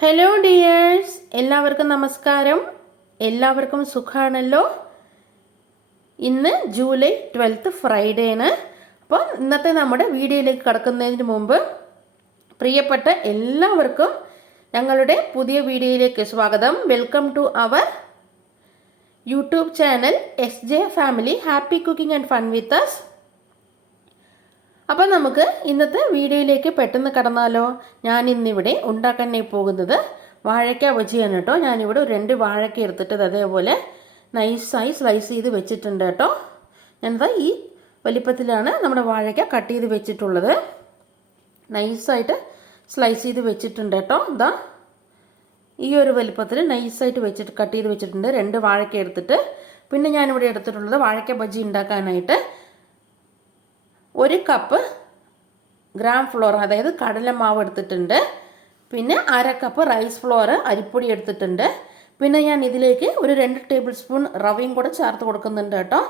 Hello dears, എല്ലാവർക്കും നമസ്കാരം. എല്ലാവർക്കും സുഖമാണല്ലോ. ഇന്ന് ജൂലൈ 12 ഫ്രൈഡേ ആണ്. അപ്പോൾ ഇന്നത്തെ നമ്മുടെ വീഡിയോയിലേക്ക് കടക്കുന്നതിന് മുമ്പ് പ്രിയപ്പെട്ട എല്ലാവർക്കും ഞങ്ങളുടെ പുതിയ വീഡിയോയിലേക്ക് സ്വാഗതം. Welcome to our YouTube channel SJ family happy cooking and fun with us. Appam നമുക്ക് ഇന്നത്തെ വീഡിയോയിലേക്ക് പെട്ടെന്ന് കടന്നാലോ. ഞാൻ ഇന്നിവിടെ ഉണ്ടാക്കാൻ പോകുന്നത് വാഴയ്ക്ക ബജിയാണ് കേട്ടോ. ഞാനിവിടെ 2 വാഴയ്ക്ക എടുത്തിട്ട് അതേപോലെ നൈസായി സ്ലൈസ് ചെയ്ത് വെച്ചിട്ടുണ്ട് കേട്ടോ. ഞാനതാ ഈ വലിപ്പത്തിലാണ് നമ്മുടെ വാഴയ്ക്ക കട്ട് ചെയ്ത് വെച്ചിട്ടുള്ളത്. നൈസായിട്ട് സ്ലൈസ് ചെയ്ത് വെച്ചിട്ടുണ്ട് കേട്ടോ. ഇതാ ഈ ഒരു വലിപ്പത്തിൽ നൈസായിട്ട് കട്ട് ചെയ്ത് വെച്ചിട്ടുണ്ട്. 2 വാഴയ്ക്ക എടുത്തിട്ട് പിന്നെ ഞാനിവിടെ എടുത്തിട്ടുള്ളത് വാഴയ്ക്ക ബജി ഉണ്ടാക്കാനായിട്ട് 1 കപ്പ് ഗ്രാം ഫ്ലോർ, അതായത് കടലമാവ് എടുത്തിട്ടുണ്ട്. പിന്നെ 1/2 കപ്പ് റൈസ് ഫ്ലോർ അരിപ്പൊടി എടുത്തിട്ടുണ്ട്. പിന്നെ ഞാൻ ഇതിലേക്ക് ഒരു 2 ടേബിൾ സ്പൂൺ റവയും കൂടെ ചേർത്ത് കൊടുക്കുന്നുണ്ട് കേട്ടോ.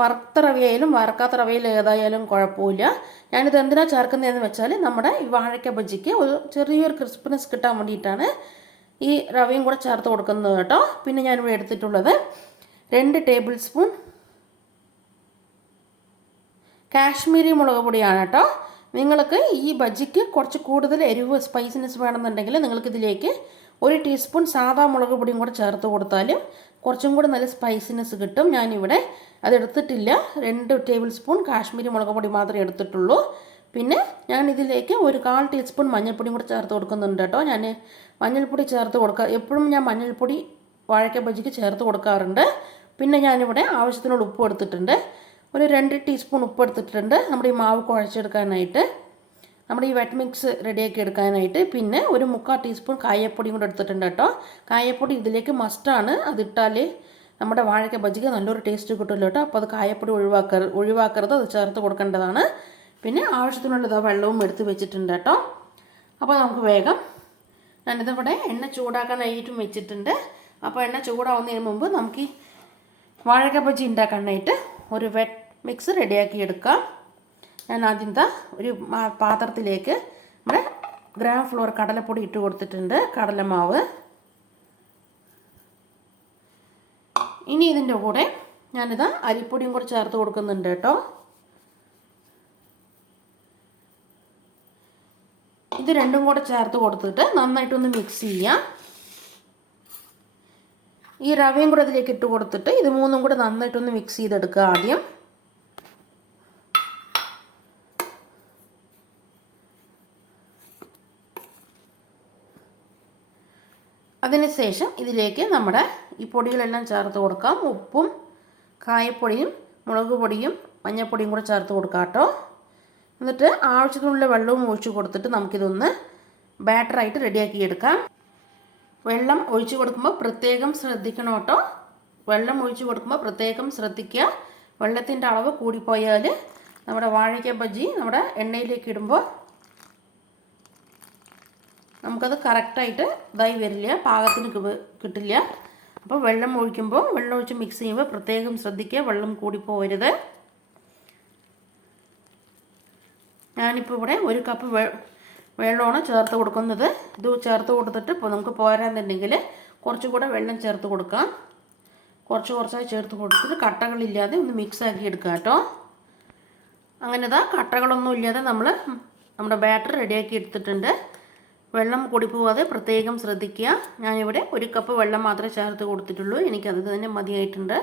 വറുത്ത റവയായാലും വറുക്കാത്ത റവയിൽ ഏതായാലും കുഴപ്പമില്ല. ഞാനിത് എന്തിനാണ് ചേർക്കുന്നതെന്ന് വെച്ചാൽ നമ്മുടെ ഈ വാഴയ്ക്ക ബജിക്ക് ഒരു ചെറിയൊരു ക്രിസ്പിനെസ് കിട്ടാൻ വേണ്ടിയിട്ടാണ് ഈ റവയും കൂടെ ചേർത്ത് കൊടുക്കുന്നത് കേട്ടോ. പിന്നെ ഞാനിവിടെ എടുത്തിട്ടുള്ളത് 2 ടേബിൾ സ്പൂൺ കാശ്മീരി മുളക് പൊടിയാണ് കേട്ടോ. നിങ്ങൾക്ക് ഈ ബജിക്ക് കുറച്ച് കൂടുതൽ എരിവ് സ്പൈസിനെസ് വേണമെന്നുണ്ടെങ്കിൽ നിങ്ങൾക്കിതിലേക്ക് 1 ടീസ്പൂൺ സാദാ മുളക് പൊടിയും കൂടെ ചേർത്ത് കൊടുത്താലും കുറച്ചും കൂടെ നല്ല സ്പൈസിനെസ് കിട്ടും. ഞാനിവിടെ അതെടുത്തിട്ടില്ല. 2 ടേബിൾ സ്പൂൺ കാശ്മീരി മുളക് പൊടി മാത്രമേ എടുത്തിട്ടുള്ളൂ. പിന്നെ ഞാൻ ഇതിലേക്ക് 1/4 ടീസ്പൂൺ മഞ്ഞൾപ്പൊടിയും കൂടെ ചേർത്ത് കൊടുക്കുന്നുണ്ട് കേട്ടോ. ഞാൻ മഞ്ഞൾപ്പൊടി ചേർത്ത് എപ്പോഴും ഞാൻ മഞ്ഞൾപ്പൊടി വാഴയ്ക്ക ബജിക്ക് ചേർത്ത് കൊടുക്കാറുണ്ട്. പിന്നെ ഞാനിവിടെ ആവശ്യത്തിനുള്ള ഉപ്പ് എടുത്തിട്ടുണ്ട്. ഒരു 2 ടീസ്പൂൺ ഉപ്പ് എടുത്തിട്ടുണ്ട് നമ്മുടെ ഈ മാവ് കുഴച്ചെടുക്കാനായിട്ട്, നമ്മുടെ ഈ വെറ്റ് മിക്സ് റെഡിയാക്കി എടുക്കാനായിട്ട്. പിന്നെ ഒരു 3/4 ടീസ്പൂൺ കായപ്പൊടിയും കൂടെ എടുത്തിട്ടുണ്ട് കേട്ടോ. കായപ്പൊടി ഇതിലേക്ക് മസ്റ്റാണ്. അതിട്ടാൽ നമ്മുടെ വാഴയ്ക്ക ബജിക്ക് നല്ലൊരു ടേസ്റ്റ് കിട്ടുമല്ലോ കേട്ടോ. അപ്പോൾ അത് കായപ്പൊടി ഒഴിവാക്കരുത്, അത് ചേർത്ത് കൊടുക്കേണ്ടതാണ്. പിന്നെ ആവശ്യത്തിനുള്ള വെള്ളവും എടുത്ത് വെച്ചിട്ടുണ്ട് കേട്ടോ. അപ്പോൾ നമുക്ക് വേഗം, ഞാനിതിവിടെ എണ്ണ ചൂടാക്കാനായിട്ടും വെച്ചിട്ടുണ്ട്. അപ്പോൾ എണ്ണ ചൂടാവുന്നതിന് മുമ്പ് നമുക്ക് ഈ വാഴയ്ക്ക ബജി ഉണ്ടാക്കാനായിട്ട് ഒരു വെറ്റ് മിക്സ് റെഡിയാക്കി എടുക്കാം. ഞാൻ ആദ്യം ഒരു പാത്രത്തിലേക്ക് നമ്മുടെ ഗ്രാം ഫ്ലോർ കടലപ്പൊടി ഇട്ട് കൊടുത്തിട്ടുണ്ട്, കടലമാവ്. ഇനി ഇതിൻ്റെ കൂടെ ഞാനിതാ അരിപ്പൊടിയും കൂടെ ചേർത്ത് കൊടുക്കുന്നുണ്ട് കേട്ടോ. ഇത് രണ്ടും കൂടെ ചേർത്ത് കൊടുത്തിട്ട് നന്നായിട്ടൊന്ന് മിക്സ് ചെയ്യാം. ഈ റവയും കൂടെ അതിലേക്ക് ഇട്ട് കൊടുത്തിട്ട് ഇത് മൂന്നും കൂടെ നന്നായിട്ടൊന്ന് മിക്സ് ചെയ്തെടുക്കുക ആദ്യം. അതിനുശേഷം ഇതിലേക്ക് നമ്മുടെ ഈ പൊടികളെല്ലാം ചേർത്ത് കൊടുക്കാം. ഉപ്പും കായപ്പൊടിയും മുളക് പൊടിയും മഞ്ഞൾപ്പൊടിയും കൂടെ ചേർത്ത് കൊടുക്കാം കേട്ടോ. എന്നിട്ട് ആവശ്യത്തിനുള്ള വെള്ളവും ഒഴിച്ച് കൊടുത്തിട്ട് നമുക്കിതൊന്ന് ബാറ്ററായിട്ട് റെഡിയാക്കി എടുക്കാം. വെള്ളം ഒഴിച്ച് കൊടുക്കുമ്പോൾ പ്രത്യേകം ശ്രദ്ധിക്കണം കേട്ടോ. വെള്ളം ഒഴിച്ച് കൊടുക്കുമ്പോൾ പ്രത്യേകം ശ്രദ്ധിക്കുക. വെള്ളത്തിൻ്റെ അളവ് കൂടിപ്പോയാൽ നമ്മുടെ വാഴയ്ക്ക ബജി നമ്മുടെ എണ്ണയിലേക്ക് ഇടുമ്പോൾ നമുക്കത് കറക്റ്റായിട്ട് ഇതായി വരില്ല, പാകത്തിന് കിട്ടില്ല. അപ്പോൾ വെള്ളം ഒഴിച്ച് മിക്സ് ചെയ്യുമ്പോൾ പ്രത്യേകം ശ്രദ്ധിക്കുക, വെള്ളം കൂടിപ്പോകരുത്. ഞാനിപ്പോൾ ഇവിടെ 1 കപ്പ് വെള്ളമാണ് ചേർത്ത് കൊടുക്കുന്നത്. ഇത് ചേർത്ത് കൊടുത്തിട്ട് ഇപ്പോൾ നമുക്ക് പോരാന്നുണ്ടെങ്കിൽ കുറച്ചും കൂടെ വെള്ളം ചേർത്ത് കൊടുക്കാം. കുറച്ചായി ചേർത്ത് കൊടുത്തിട്ട് കട്ടകളില്ലാതെ ഒന്ന് മിക്സ് ആക്കി എടുക്കുക കേട്ടോ. അങ്ങനെ കട്ടകളൊന്നും ഇല്ലാതെ നമ്മുടെ ബാറ്റർ റെഡിയാക്കി എടുത്തിട്ടുണ്ട്. വെള്ളം കൂടിപ്പോവാതെ പ്രത്യേകം ശ്രദ്ധിക്കുക. ഞാനിവിടെ 1 കപ്പ് വെള്ളം മാത്രമേ ചേർത്ത് കൊടുത്തിട്ടുള്ളൂ. എനിക്കത് തന്നെ മതിയായിട്ടുണ്ട്.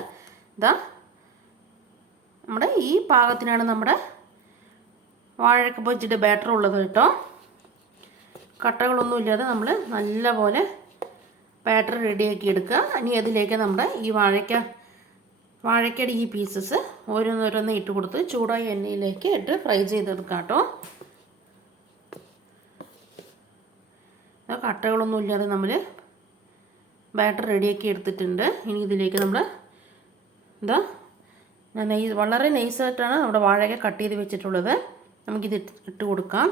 നമ്മുടെ ഈ പാകത്തിനാണ് നമ്മുടെ വാഴയ്ക്ക ബജിയുടെ ബാറ്റർ ഉള്ളത് കേട്ടോ. കട്ടകളൊന്നും ഇല്ലാതെ നമ്മൾ നല്ലപോലെ ബാറ്റർ റെഡിയാക്കി എടുക്കുക. ഇനി അതിലേക്ക് നമ്മുടെ ഈ വാഴയ്ക്കയുടെ ഈ പീസസ് ഓരോന്നോരോന്ന് ഇട്ട് കൊടുത്ത് ചൂടായ എണ്ണയിലേക്ക് ഇട്ട് ഫ്രൈ ചെയ്തെടുക്കാം കേട്ടോ. കട്ടകളൊന്നും ഇല്ലാതെ നമ്മൾ ബാറ്റർ റെഡിയാക്കി എടുത്തിട്ടുണ്ട്. ഇനി ഇതിലേക്ക് നമ്മൾ ഞാൻ വളരെ നൈസായിട്ടാണ് നമ്മുടെ വാഴയ്ക്ക കട്ട് ചെയ്ത് വെച്ചിട്ടുള്ളത്. നമുക്കിത് ഇട്ട് കൊടുക്കാം.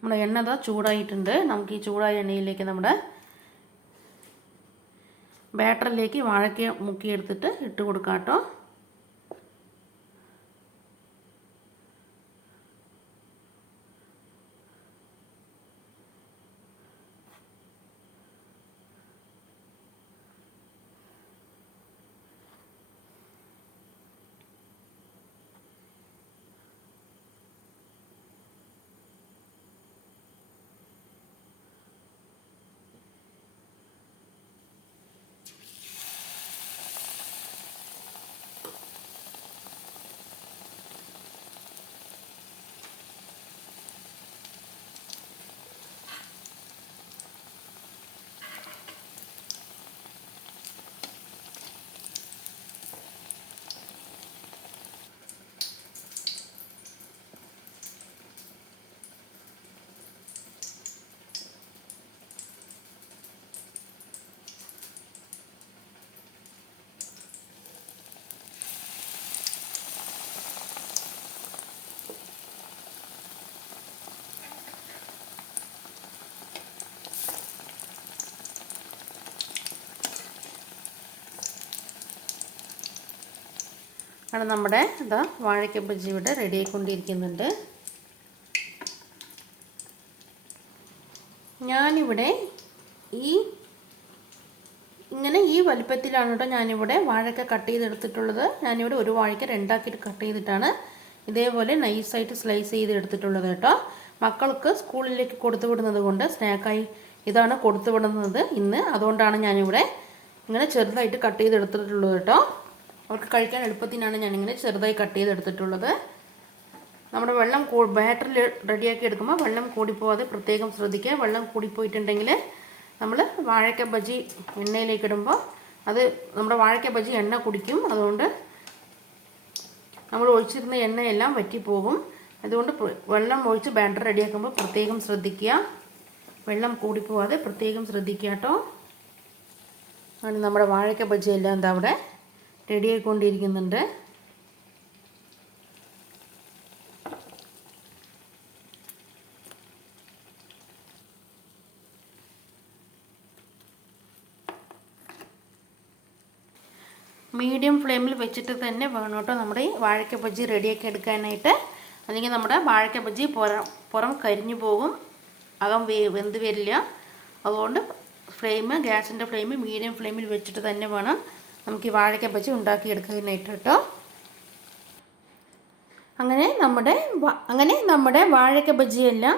നമ്മുടെ എണ്ണ ചൂടായിട്ടുണ്ട്. നമുക്ക് ഈ ചൂടായ എണ്ണയിലേക്ക് നമ്മുടെ ബാറ്ററിലേക്ക് വാഴയ്ക്ക മുക്കിയെടുത്തിട്ട് ഇട്ട് കൊടുക്കാം കേട്ടോ. ആണ് നമ്മുടെ ഇതാ വാഴയ്ക്ക ബജ്ജി ഇവിടെ റെഡി ആയിക്കൊണ്ടിരിക്കുന്നുണ്ട്. ഞാനിവിടെ ഇങ്ങനെ ഈ വലിപ്പത്തിലാണ് കേട്ടോ ഞാനിവിടെ വാഴയ്ക്ക കട്ട് ചെയ്തെടുത്തിട്ടുള്ളത്. ഞാനിവിടെ ഒരു വാഴയ്ക്ക രണ്ടാക്കിയിട്ട് കട്ട് ചെയ്തിട്ടാണ് ഇതേപോലെ നൈസായിട്ട് സ്ലൈസ് ചെയ്തെടുത്തിട്ടുള്ളത് കേട്ടോ. മക്കൾക്ക് സ്കൂളിലേക്ക് കൊടുത്തു വിടുന്നത് കൊണ്ട് സ്നാക്കായി ഇതാണ് കൊടുത്തു വിടുന്നത് ഇന്ന്. അതുകൊണ്ടാണ് ഞാനിവിടെ ഇങ്ങനെ ചെറുതായിട്ട് കട്ട് ചെയ്തെടുത്തിട്ടുള്ളത് കേട്ടോ. അവർക്ക് കഴിക്കാൻ എളുപ്പത്തിനാണ് ഞാനിങ്ങനെ ചെറുതായി കട്ട് ചെയ്തെടുത്തിട്ടുള്ളത്. നമ്മുടെ വെള്ളം ബാറ്ററിൽ റെഡിയാക്കി എടുക്കുമ്പോൾ വെള്ളം കൂടിപ്പോവാതെ പ്രത്യേകം ശ്രദ്ധിക്കുക. വെള്ളം കൂടിപ്പോയിട്ടുണ്ടെങ്കിൽ നമ്മൾ വാഴയ്ക്ക ബജ്ജി എണ്ണയിലേക്ക് ഇടുമ്പോൾ അത് നമ്മുടെ വാഴയ്ക്ക ബജ്ജി എണ്ണ കുടിക്കും. അതുകൊണ്ട് നമ്മൾ ഒഴിച്ചിരുന്ന എണ്ണയെല്ലാം വറ്റിപ്പോകും. അതുകൊണ്ട് വെള്ളം ഒഴിച്ച് ബാറ്റർ റെഡിയാക്കുമ്പോൾ പ്രത്യേകം ശ്രദ്ധിക്കുക. വെള്ളം കൂടിപ്പോവാതെ പ്രത്യേകം ശ്രദ്ധിക്കുക കേട്ടോ. ആണ് നമ്മുടെ വാഴയ്ക്ക ബജ്ജി എല്ലാം എന്താ അവിടെ റെഡി ആയിക്കൊണ്ടിരിക്കുന്നുണ്ട്. മീഡിയം ഫ്ലെയിമിൽ വെച്ചിട്ട് തന്നെ വേണം കേട്ടോ നമ്മുടെ ഈ വാഴയ്ക്ക ബജ്ജി റെഡിയാക്കി എടുക്കാനായിട്ട്. അല്ലെങ്കിൽ നമ്മുടെ വാഴയ്ക്ക ബജ്ജി പുറം കരിഞ്ഞു പോകും, അകം വെന്ത് വരില്ല. അതുകൊണ്ട് ഗ്യാസിൻ്റെ ഫ്ലെയിം മീഡിയം ഫ്ലെയിമിൽ വെച്ചിട്ട് തന്നെ വേണം നമുക്ക് ഈ വാഴയ്ക്ക ബജ്ജി ഉണ്ടാക്കിയെടുക്കാനായിട്ട് കേട്ടോ. അങ്ങനെ നമ്മുടെ വാഴയ്ക്ക ബജ്ജിയെല്ലാം